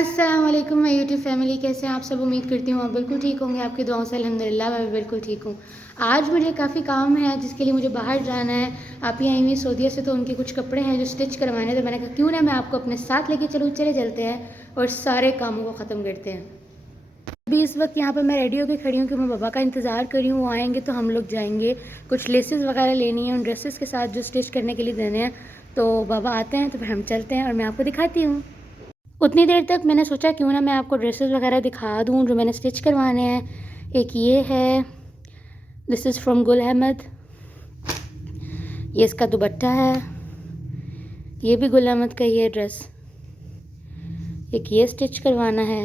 अस्सलाम वालेकुम my YouTube family, कैसे हैं आप सब। उम्मीद करती हूँ आप बिल्कुल ठीक होंगे। आपकी दुआओं से अल्हम्दुलिल्लाह मैं भी बिल्कुल ठीक हूँ। आज मुझे काफ़ी काम है जिसके लिए मुझे बाहर जाना है। आप ही आई हुई सऊदीया से, तो उनके कुछ कपड़े हैं जो स्टिच करवाने, तो मैंने कहा क्यों ना मैं आपको अपने साथ लेके चलूँ। चले चलते हैं और सारे कामों को ख़त्म करते हैं। अभी इस वक्त यहाँ पर मैं रेडी होकर खड़ी हूँ कि मैं बाबा का इंतज़ार कर रही हूँ। वो आएँगे तो हम लोग जाएंगे। कुछ लेसेस वगैरह लेनी है उन ड्रेसेस के साथ जो स्टिच करने के लिए देने हैं। तो बाबा आते हैं तो फिर हम चलते हैं और मैं आपको दिखाती हूँ। उतनी देर तक मैंने सोचा क्यों ना मैं आपको ड्रेसेस वगैरह दिखा दूँ जो मैंने स्टिच करवाने हैं। एक ये है, this is from Gul Ahmed. ये इसका दुपट्टा है, ये भी गुल अहमद का ही है ड्रेस। एक ये स्टिच करवाना है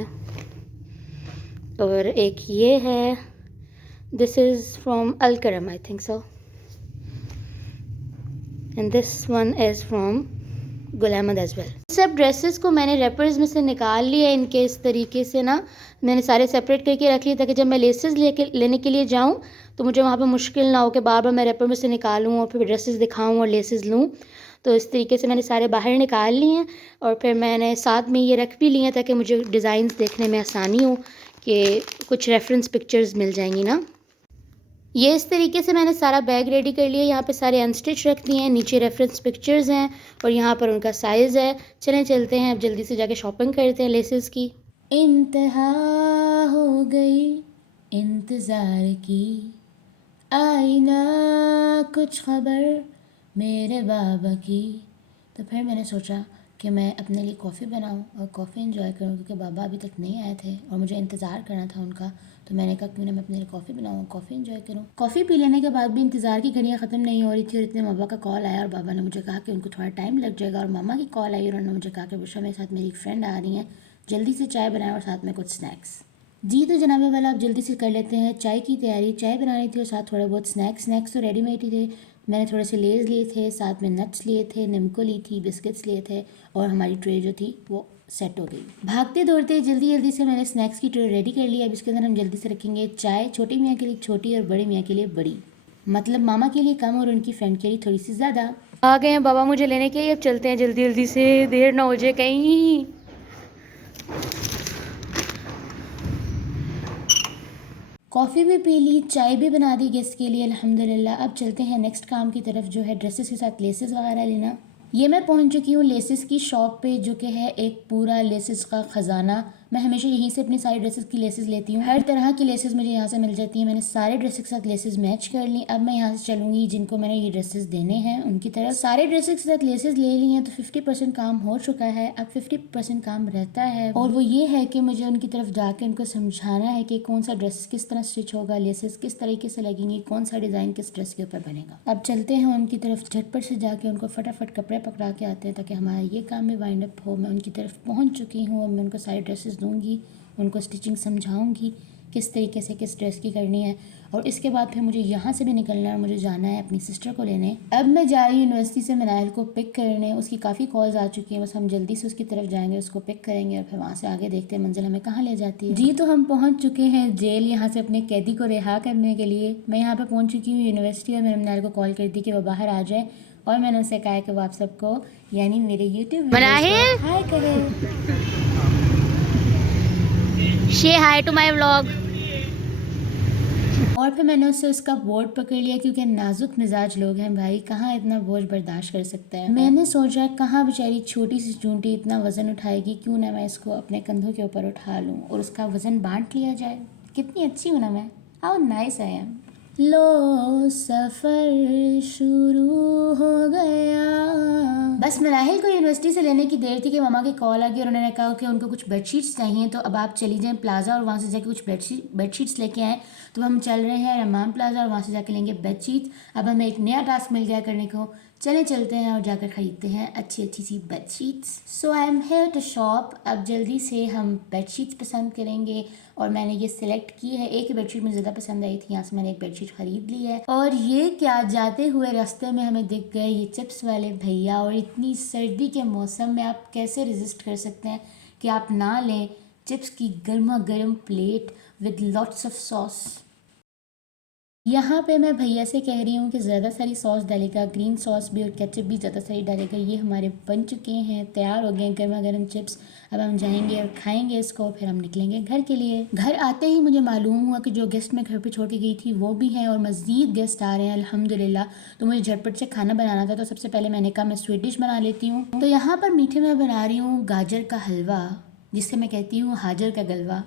और एक ये है, दिस इज़ फ्रॉम अल करम I think so, and this one is from Gul Ahmed as well. सब ड्रेसेस को मैंने रैपर्स में से निकाल लिया इनके इस तरीके से ना, मैंने सारे सेपरेट करके रख लिए ताकि जब मैं लेसेस लेने के लिए जाऊँ तो मुझे वहाँ पे मुश्किल ना हो कि बार बार मैं रैपर में से निकालूँ और फिर ड्रेसेस दिखाऊँ और लेसेस लूँ। तो इस तरीके से मैंने सारे बाहर निकाल लिए हैं और फिर मैंने साथ में ये रख भी लिए हैं ताकि मुझे डिज़ाइंस देखने में आसानी हो, कि कुछ रेफरेंस पिक्चर्स मिल जाएंगी ना। ये इस तरीके से मैंने सारा बैग रेडी कर लिया। यहाँ पे सारे अनस्टिच रख दिए हैं, नीचे रेफरेंस पिक्चर्स हैं और यहाँ पर उनका साइज़ है। चलें चलते हैं, अब जल्दी से जाके शॉपिंग करते हैं लेसेस की। इंतहा हो गई इंतज़ार की, आई ना कुछ खबर मेरे बाबा की। तो फिर मैंने सोचा कि मैं अपने लिए कॉफ़ी बनाऊं और कॉफ़ी एंजॉय करूं, क्योंकि बाबा अभी तक नहीं आए थे और मुझे इंतज़ार करना था उनका। तो मैंने कहा क्यों ना मैं अपने लिए कॉफ़ी बनाऊं, कॉफ़ी एंजॉय करूं। कॉफ़ी पी लेने के बाद भी इंतज़ार की घड़ियाँ ख़त्म नहीं हो रही थी और इतने बाबा का कॉल आया और बाबा ने मुझे कहा कि उनको थोड़ा टाइम लग जाएगा। और मामा की कॉल आई और उन्होंने मुझे कहा कि बुशरा मेरे साथ मेरी फ्रेंड आ रही हैं, जल्दी से चाय बनाएं और साथ में कुछ स्नैक्स। जी तो जनाबे वाला आप जल्दी से कर लेते हैं चाय की तैयारी। चाय बनानी थी और साथ थोड़े बहुत स्नैक्स तो रेडीमेड ही थे। मैंने थोड़े से लेज़ लिए थे, साथ में नट्स लिए थे, निम्को ली थी, बिस्किट्स लिए थे और हमारी ट्रे जो थी वो सेट हो गई। भागते दौड़ते जल्दी जल्दी से मैंने स्नैक्स की ट्रे रेडी कर लिया। अब इसके अंदर हम जल्दी से रखेंगे चाय, छोटी मियाँ के लिए छोटी और बड़े मियाँ के लिए बड़ी, मतलब मामा के लिए कम और उनकी फ्रेंड के लिए थोड़ी सी ज़्यादा। आ गए हैं बाबा मुझे लेने के लिए। अब चलते हैं जल्दी जल्दी से, देर ना हो जाए कहीं। कॉफ़ी भी पी ली, चाय भी बना दी गेस्ट के लिए अल्हम्दुलिल्लाह। अब चलते हैं नेक्स्ट काम की तरफ, जो है ड्रेसेस के साथ लेसेस वगैरह लेना। ये मैं पहुंच चुकी हूँ लेसेस की शॉप पे, जो कि है एक पूरा लेसेस का ख़जाना। मैं हमेशा यहीं से अपनी सारी ड्रेसेस की लेसेस लेती हूँ, हर तरह की लेसेस मुझे यहाँ से मिल जाती हैं। मैंने सारे ड्रेसेस के साथ लेसेस मैच कर ली। अब मैं यहाँ से चलूँगी जिनको मैंने ये ड्रेसेस देने हैं उनकी तरफ। सारे ड्रेसेस के साथ लेसेस ले ली हैं तो 50% काम हो चुका है। अब 50% काम रहता है और वो ये है कि मुझे उनकी तरफ जाके उनको समझाना है कि कौन सा ड्रेस किस तरह स्टिच होगा, लेसेस किस तरीके से लगेंगी, कौन सा डिज़ाइन किस ड्रेस के ऊपर बनेगा। अब चलते हैं उनकी तरफ, झटपट से जाके उनको फटाफट कपड़े पकड़ा के आते हैं ताकि हमारा ये काम भी वाइंड अप हो। मैं उनकी तरफ पहुंच चुकी हूँ। अब मैं उनको सारी ड्रेसेस दूंगी, उनको स्टिचिंग समझाऊंगी किस तरीके से किस ड्रेस की करनी है। और इसके बाद फिर मुझे यहाँ से भी निकलना है और मुझे जाना है अपनी सिस्टर को लेने। अब मैं जा रही हूँ यूनिवर्सिटी से मनाहिल को पिक करने। उसकी काफ़ी कॉल्स आ चुकी हैं, बस हम जल्दी से उसकी तरफ जाएंगे, उसको पिक करेंगे और फिर वहाँ से आगे देखते हैं मंजिल हमें कहाँ ले जाती है। जी तो हम पहुँच चुके हैं जेल, यहाँ से अपने कैदी को रिहा करने के लिए। मैं यहाँ पर पहुँच चुकी हूँ यूनिवर्सिटी और मैंने मनाहिल को कॉल कर दी कि वो बाहर आ जाए और मैंने उससे कहा कि वो आप सबको यानी मेरे यूट्यूब हाय करें, शे हाय टू माय व्लॉग। और फिर मैंने उससे उसका बोर्ड पकड़ लिया, क्योंकि नाजुक मिजाज लोग हैं भाई, कहाँ इतना बोझ बर्दाश्त कर सकता है। मैंने सोचा कहाँ बेचारी छोटी सी चूंटी इतना वजन उठाएगी, क्यों ना मैं इसको अपने कंधों के ऊपर उठा लूँ और उसका वजन बांट लिया जाए। कितनी अच्छी हूँ ना मैं, हाउ नाइस आई एम। लो सफ़र शुरू हो गया। बस मनाहिल को यूनिवर्सिटी से लेने की देर थी कि मामा की कॉल आ गई और उन्होंने कहा कि उनको कुछ बेडशीट्स चाहिए, तो अब आप चली जाएं प्लाज़ा और वहाँ से जाके कुछ बेडशीट्स लेके आएँ। तो हम चल रहे हैं रमान प्लाज़ा और वहाँ से जाके लेंगे बेडशीट्स। अब हमें एक नया टास्क मिल गया करने को, चले चलते हैं और जाकर ख़रीदते हैं अच्छी अच्छी सी bedsheets. So I am here to shop. अब जल्दी से हम बेडशीट्स पसंद करेंगे और मैंने ये सिलेक्ट की है। एक ही बेडशीट मुझे ज़्यादा पसंद आई थी, यहाँ से मैंने एक बेडशीट ख़रीद ली है। और ये क्या, जाते हुए रास्ते में हमें दिख गए ये चिप्स वाले भैया, और इतनी सर्दी के मौसम में आप कैसे रेजिस्ट कर सकते हैं कि आप ना लें चिप्स की गर्मा गर्म plate with lots of sauce. यहाँ पे मैं भैया से कह रही हूँ कि ज़्यादा सारी सॉस डालेगा, ग्रीन सॉस भी और केचप भी ज़्यादा सारी डालेगा। ये हमारे बन चुके हैं, तैयार हो गए गर्मा गर्म चिप्स। अब हम जाएंगे और खाएंगे इसको, फिर हम निकलेंगे घर के लिए। घर आते ही मुझे मालूम हुआ कि जो गेस्ट मैं घर पे छोड़ के गई थी वो भी हैं और मज़ीद गेस्ट आ रहे हैं अल्हम्दुलिल्लाह। तो मुझे झटपट से खाना बनाना था, तो सबसे पहले मैंने कहा मैं स्वीट डिश बना लेती हूँ। तो यहाँ पर मीठे में बना रही हूँ गाजर का हलवा, जिसे मैं कहती हूँ हाजर का गलवा।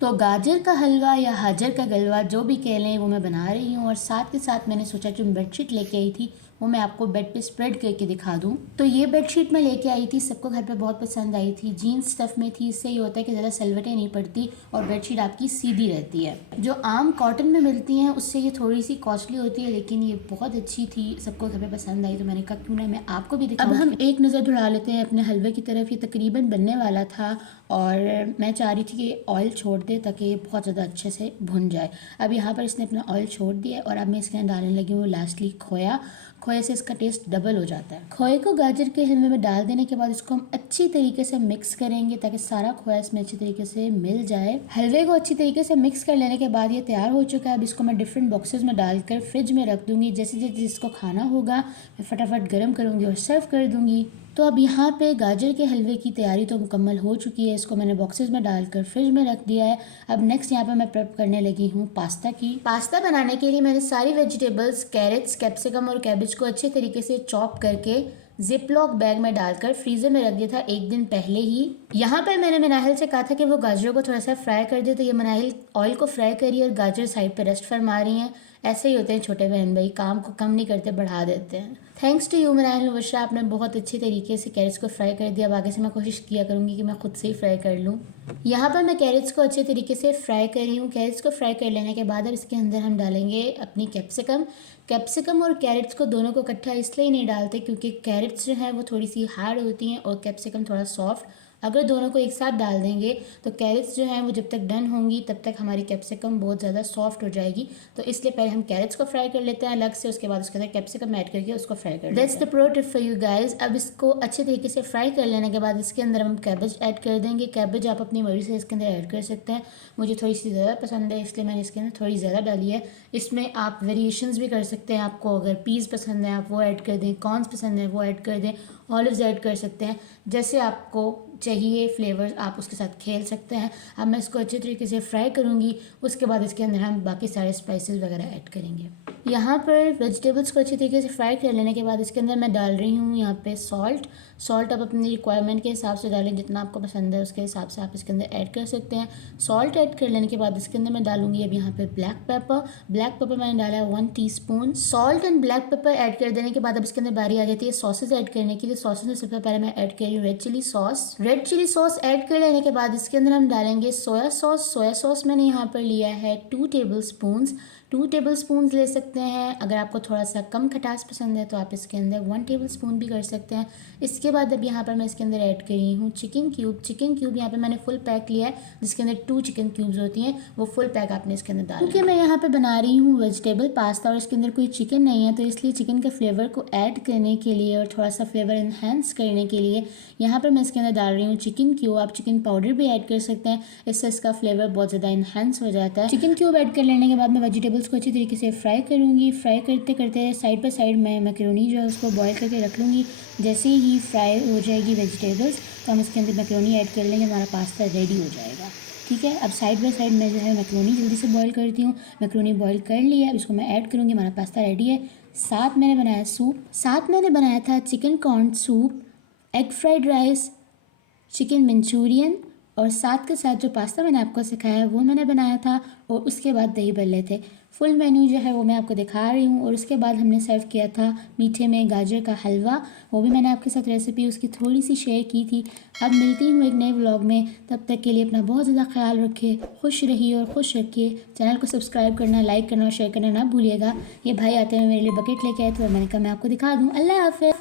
तो गाजर का हलवा या हाजर का गलवा जो भी कह लें वो मैं बना रही हूँ। और साथ के साथ मैंने सोचा जो बेडशीट लेके आई थी वो मैं आपको बेड पे स्प्रेड करके दिखा दूँ। तो ये बेडशीट मैं लेके आई थी, सबको घर पे बहुत पसंद आई थी। जीन्स स्टफ में थी, इससे ये होता है कि ज़्यादा सलवटें नहीं पड़ती और बेडशीट आपकी सीधी रहती है। जो आम कॉटन में मिलती हैं उससे ये थोड़ी सी कॉस्टली होती है, लेकिन ये बहुत अच्छी थी, सबको घर पे पसंद आई। तो मैंने कहा क्यों ना मैं आपको भी दिखाऊं। अब हम एक नज़र दौड़ा लेते हैं अपने हलवे की तरफ। ये तकरीबन बनने वाला था और मैं चाह रही थी कि ऑयल छोड़ दे ताकि ये बहुत ज़्यादा अच्छे से भुन जाए। अब यहाँ पर इसने अपना ऑयल छोड़ दिया और अब मैं इसके अंदर डालने लगी हूँ लास्टली खोया। खोए से इसका टेस्ट डबल हो जाता है। खोए को गाजर के हलवे में डाल देने के बाद इसको हम अच्छी तरीके से मिक्स करेंगे ताकि सारा खोया इसमें अच्छी तरीके से मिल जाए। हलवे को अच्छी तरीके से मिक्स कर लेने के बाद ये तैयार हो चुका है। अब इसको मैं डिफरेंट बॉक्सेस में डालकर फ्रिज में रख दूंगी। जैसे जैसे जिसको खाना होगा मैं फटाफट गर्म करूँगी और सर्व कर दूँगी। तो अब यहाँ पे गाजर के हलवे की तैयारी तो मुकम्मल हो चुकी है। इसको मैंने बॉक्सेस में डालकर फ्रिज में रख दिया है। अब नेक्स्ट यहाँ पे मैं प्रेप करने लगी हूँ पास्ता की। पास्ता बनाने के लिए मैंने सारी वेजिटेबल्स, कैरेट्स, कैप्सिकम और कैबेज को अच्छे तरीके से चॉप करके जिपलॉक बैग में डालकर फ्रीजर में रख दिया था एक दिन पहले ही। यहाँ पर मैंने मनाहिल से कहा था कि वो गाजरों को थोड़ा सा फ्राई कर दे, तो ये मनाहिल ऑयल को फ्राई करी और गाजर साइड पे रेस्ट फरमा रही हैं। ऐसे ही होते हैं छोटे बहन भाई, काम को कम नहीं करते बढ़ा देते हैं। Thanks to you Manahil Bushra, आपने बहुत अच्छी तरीके से कैरेट्स को फ्राई कर दिया। अब आगे से मैं कोशिश किया करूँगी कि मैं खुद से ही फ्राई कर लूँ। यहाँ पर मैं कैरेट्स को अच्छे तरीके से फ्राई कर रही हूँ। कैरेट्स को फ्राई कर लेने के बाद अब इसके अंदर हम डालेंगे अपनी कैप्सिकम और कैरेट्स को दोनों को इकट्ठा इसलिए नहीं डालते क्योंकि कैरेट्स जो है वो थोड़ी सी हार्ड होती हैं और कैप्सिकम थोड़ा सॉफ्ट। अगर दोनों को एक साथ डाल देंगे तो कैरेट्स जो हैं वो जब तक डन होंगी तब तक हमारी कैप्सिकम बहुत ज़्यादा सॉफ्ट हो जाएगी। तो इसलिए पहले हम कैरेट्स को फ्राई कर लेते हैं अलग से, उसके बाद उसके अंदर कैप्सिकम ऐड करके उसको फ्राई कर लेते हैं। That's the pro tip for you guys. अब इसको अच्छे तरीके से फ्राई कर लेने के बाद इसके अंदर हम कैबेज ऐड कर देंगे। कैबेज आप अपनी मर्जी से इसके अंदर ऐड कर सकते हैं। मुझे थोड़ी सी ज़्यादा पसंद है इसलिए मैंने इसके अंदर थोड़ी ज़्यादा डाली है। इसमें आप वेरिएशंस भी कर सकते हैं। आपको अगर पीज़ पसंद है आप वो ऐड कर दें, कॉर्न्स पसंद है वो ऐड कर दें, ऑलिव्स ऐड कर सकते हैं। जैसे आपको चाहिए फ्लेवर्स आप उसके साथ खेल सकते हैं। अब मैं इसको अच्छे तरीके से फ्राई करूँगी, उसके बाद इसके अंदर हम बाकी सारे स्पाइसेस वगैरह ऐड करेंगे। यहाँ पर वेजिटेबल्स को अच्छे तरीके से फ्राई कर लेने के बाद इसके अंदर मैं डाल रही हूँ यहाँ पे सॉल्ट आप अपनी रिक्वायरमेंट के हिसाब से डालें, जितना आपको पसंद है उसके हिसाब से आप इसके अंदर ऐड कर सकते हैं। सॉल्ट ऐड कर लेने के बाद इसके अंदर मैं डालूंगी अब यहाँ पे ब्लैक पेपर मैंने डाला है 1 teaspoon. Salt and black pepper add कर देने के बाद अब इसके अंदर बारी आ जाती है सॉसेज ऐड करने की। सॉसेज में सबसे पहले मैं ऐड कर रही हूँ रेड चिली सॉस ऐड कर लेने के बाद इसके अंदर हम डालेंगे सोया सॉस मैंने यहाँ पर लिया है 2 टेबलस्पून ले सकते हैं। अगर आपको थोड़ा सा कम खटास पसंद है तो आप इसके अंदर 1 टेबलस्पून भी कर सकते हैं। इसके बाद अब यहाँ पर मैं इसके अंदर ऐड कर रही हूँ चिकन क्यूब यहाँ पे मैंने फुल पैक लिया है, जिसके अंदर 2 चिकन क्यूब्स होती हैं, वो फुल पैक आपने इसके अंदर डाला। क्योंकि मैं यहाँ पे बना रही हूँ वेजिटेबल पास्ता और इसके अंदर कोई चिकन नहीं है, तो इसलिए चिकन के फ्लेवर को ऐड करने के लिए और थोड़ा सा फ्लेवर इन्हेंस करने के लिए यहाँ पर मैं इसके अंदर डाल रही हूँ चिकन क्यूब। आप चिकन पाउडर भी ऐड कर सकते हैं, इससे इसका फ्लेवर बहुत ज़्यादा इन्हेंस हो जाता है। चिकन क्यूब ऐड कर लेने के बाद मैं वेजिटेबल्स को अच्छी तरीके से फ्राई करूँगी। फ्राई करते करते साइड बाय साइड मैं मैक्रोनी जो है उसको बॉईल करके रख लूँगी। जैसे ही फ्राई हो जाएगी वेजिटेबल्स तो हम इसके अंदर मैक्रोनी ऐड कर लेंगे, हमारा पास्ता रेडी हो जाएगा। ठीक है, अब साइड बाय साइड मैं जो है मैक्रोनी जल्दी से बॉईल करती हूँ। मैक्रोनी बॉईल कर लिया, अब इसको मैं ऐड करूँगी, हमारा पास्ता रेडी है। साथ मैंने बनाया था chicken corn soup, egg fried rice, chicken Manchurian और साथ के साथ जो पास्ता मैंने आपको सिखाया वो मैंने बनाया था और उसके बाद दही बल्ले थे। फुल मेन्यू जो है वो मैं आपको दिखा रही हूँ। और उसके बाद हमने सर्व किया था मीठे में गाजर का हलवा, वो भी मैंने आपके साथ रेसिपी उसकी थोड़ी सी शेयर की थी। अब मिलती हूँ एक नए व्लॉग में, तब तक के लिए अपना बहुत ज़्यादा ख्याल रखिए, खुश रहिए और खुश रखिए। चैनल को सब्सक्राइब करना, लाइक करना और शेयर करना ना भूलिएगा। ये भाई आते हैं मेरे लिए बकेट लेके आए तो मैंने कहा मैं आपको दिखा दूँ। अल्लाह हाफ़िज़।